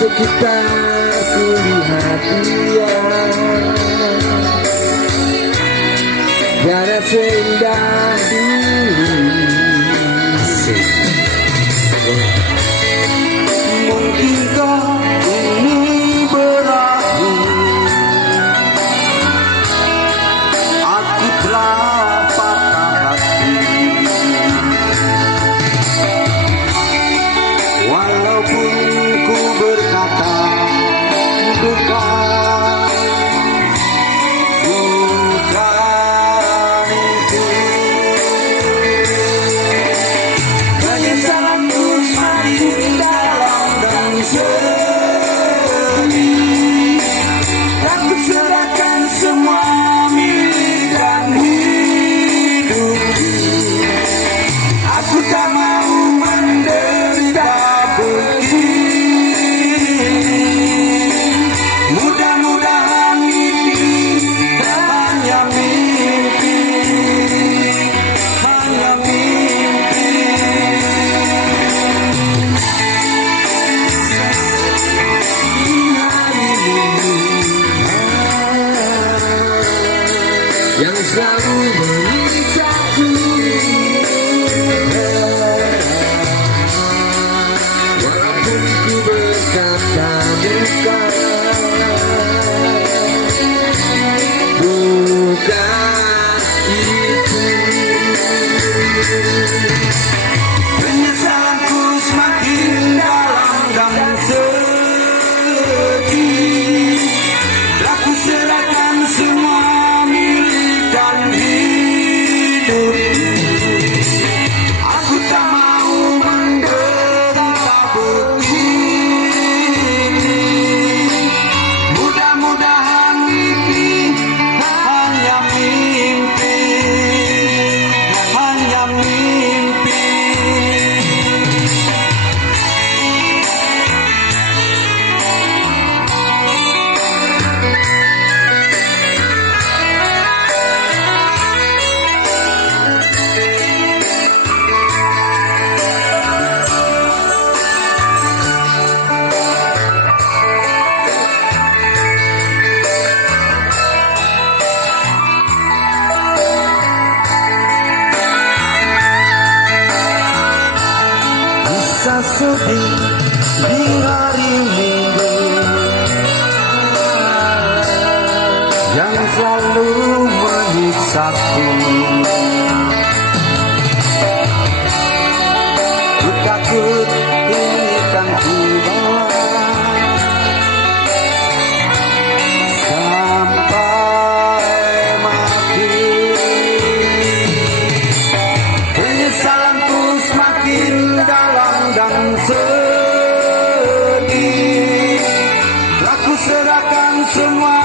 sekitarku lihat dia, tiada seindah dulu. Mungkinkah ini berakhir? Aku telah patah hati, walaupun ku berkata bukan itu. Penyesalanku semakin dalam dan sedih, aku serahkan semua milik dan hidupku. Aku tak mau menderita begini. Mudah-mudahan ini hanya mimpi, hanya mimpi. Yang selalu menyiksaku, walaupun ku berkata bukan itu. Penyesalanku semakin dalam dan sedih, aku serahkan semua milik dan hidup. Aku tak mau menderita begini. Mudah-mudahan ini hanya mimpi, hanya mimpi. Bisa sedih di hari Minggu yang selalu menyiksaku. Ku takut ini kan tiba sampai mati. Penyesalanku semakin dalam dan sedih, aku serahkan semua